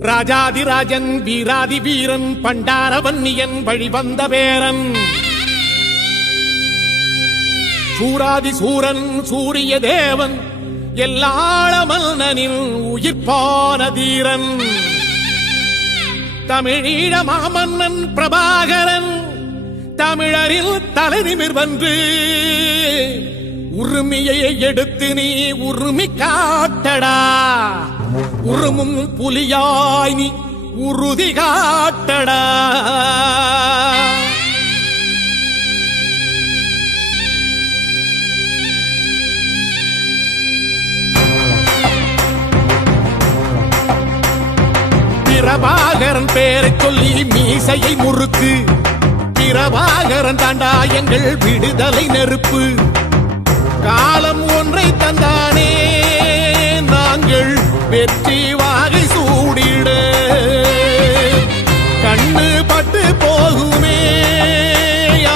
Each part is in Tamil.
ராஜாதிராஜன் வீராதி வீரன் பண்டாரவன்னியன் வழிவந்த பேரன் சூராதி சூரன் சூரிய தேவன் எல்லாள மன்னனின் உயிர்ப்பான தீரன் தமிழீழ மாமன்னன் பிரபாகரன் தமிழரில் தலைநிமிர் வந்து உரிமையை எடுத்து நீ உரிமை காட்டடா உருமும் புலியாய் நீ உறுதி காட்டடா பிரபாகரன் பேரை சொல்லி மீசையை முறுக்கு பிரபாகரன் தாண்டா எங்கள் விடுதலை நெருப்பு காலம் ஒன்றை தந்தானே நாங்கள் வெற்றி வாகை சூடிட கண்ணு பட்டு போகுமே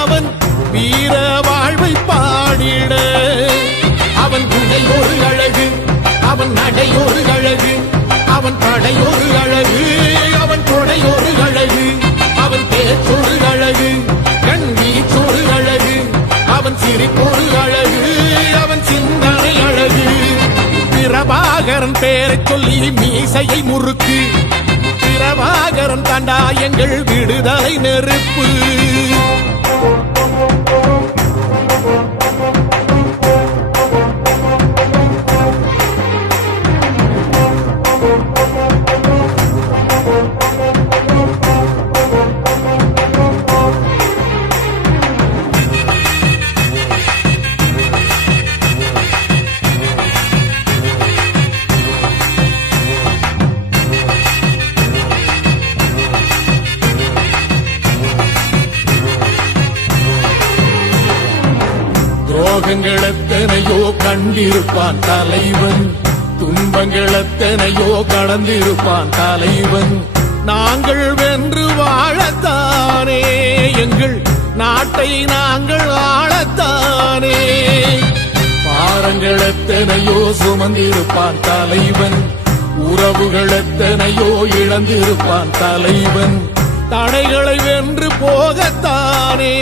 அவன் வீர வாழ்வை பாடிட அவன் குடை ஒரு அழகு அவன் நடை ஒரு அழகு அவன் படை ஒரு அழகு அவன் கொடை ஒரு அழகு அவன் பேச்சொரு அழகு கண் வீச்சொரு அழகு அவன் சிரிப்பொரு அழகு அவன் சிந்தனை அழகு பிரபாகரன் பேரை சொல்லி மீசையை முறுக்கு பிரபாகரன் தாண்டா எங்கள் விடுதலை நெருப்பு துரோகங்கள் எத்தனையோ கண்டிருப்பான் தலைவன் துன்பங்கள் எத்தனையோ கடந்திருப்பான் தலைவன் நாங்கள் வென்று வாழத்தானே எங்கள் நாட்டை நாங்கள் ஆளத்தானே பாரங்கள் எத்தனையோ சுமந்திருப்பான் தலைவன் உறவுகள் எத்தனையோ இழந்திருப்பான் தலைவன் தடைகளை வென்று போகத்தானே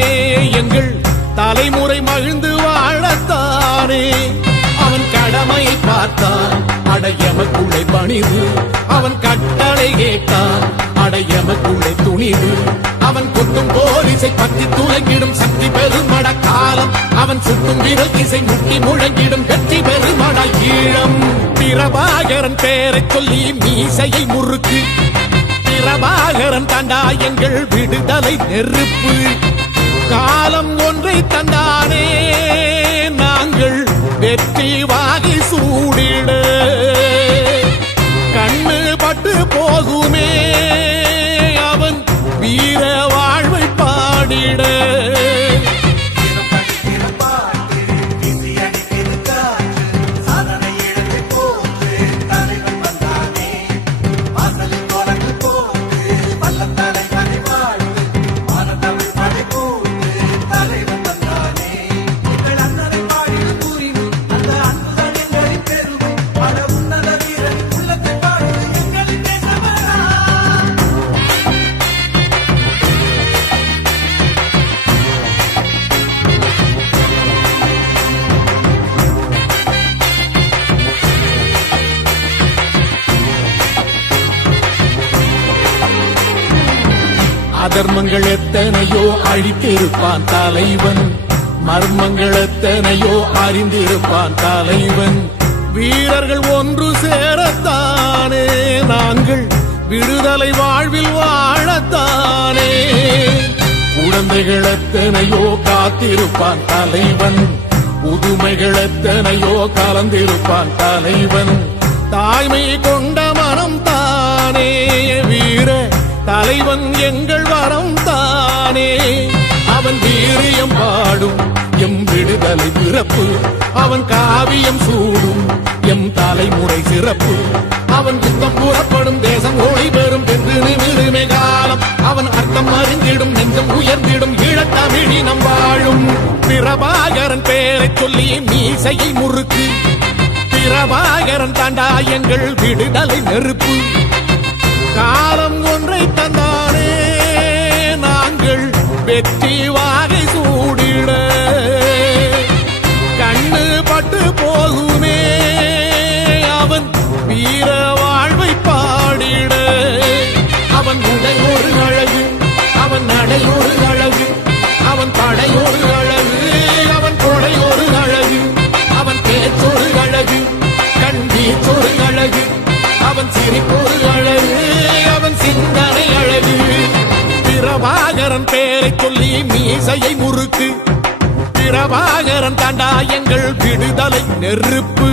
எங்கள் தலைமுறை மகிழ்ந்து வாழத்தானே அவன் கடமையை பார்த்தான் அடையமக்குள்ளே பணிவு அவன் கட்டளை கேட்டான் அடையமக்குள்ளே துணிவு அவன் குத்தும் போலீசை பற்றி துளங்கிடும் சக்தி பெருமட காலம் அவன் சுட்டும் விரல் திசை முட்டி முழங்கிடும் வெற்றி பெருமட ஈழம் பிரபாகரன் பேரை சொல்லி மீசையை முறுக்கு பிரபாகரன் தாண்டா எங்கள் விடுதலை நெருப்பு காலம் ஒன்றை தந்தானே நாங்கள் வெற்றி வாகி சூடிட கண்ணு பட்டு போகுமே அவன் வீர வாழ்வை பாடிட அதர்மங்கள் எத்தனையோ அழித்திருப்பான் தலைவன் மர்மங்கள் எத்தனையோ அறிந்திருப்பான் தலைவன் வீரர்கள் ஒன்று சேரத்தானே நாங்கள் விடுதலை வாழ்வில் வாழத்தானே குழந்தைகள் எத்தனையோ காத்திருப்பான் தலைவன் புதுமைகள் எத்தனையோ கலந்திருப்பான் தலைவன் தாய்மை கொண்ட மனம் தானே வீர தலைவன் எங்கள் வரம் தானே அவன் வீரியம் பாடும் எம் விடுதலை பிறப்பு அவன் காவியம் சூடும் எம் தலைமுறை சிறப்பு அவன் யுத்தம் கூறப்படும் தேசம் ஒளி பெறும் என்று நிமிருமே காலம் அவன் அர்த்தம் அறிந்திடும் நெஞ்சம் உயர்ந்திடும் ஈழத்தமிழினம் வாழும் பிரபாகரன் பேரை சொல்லி மீசையை முறுக்கு பிரபாகரன் தாண்டா எங்கள் விடுதலை நெருப்பு காலம் ஒன்றை தந்தானே நாங்கள் வெற்றி வாகை சூடிட கண்ணு பட்டு போகுமே அவன் வீர வாழ்வை பாடிட அவன் உடை ஒரு அழகு அவன் நடை ஒரு அழகு அவன் படை ஒரு அழகு அவன் கொடை ஒரு அழகு அவன் பேச்சொரு அழகு கண் வீச்சொரு அழகு அவன் சிரிப்பொரு அழகு அவன் சிந்தனை அழகு பிரபாகரன் பேரை சொல்லி மீசையை முறுக்கு பிரபாகரன் தாண்டா எங்கள் விடுதலை நெருப்பு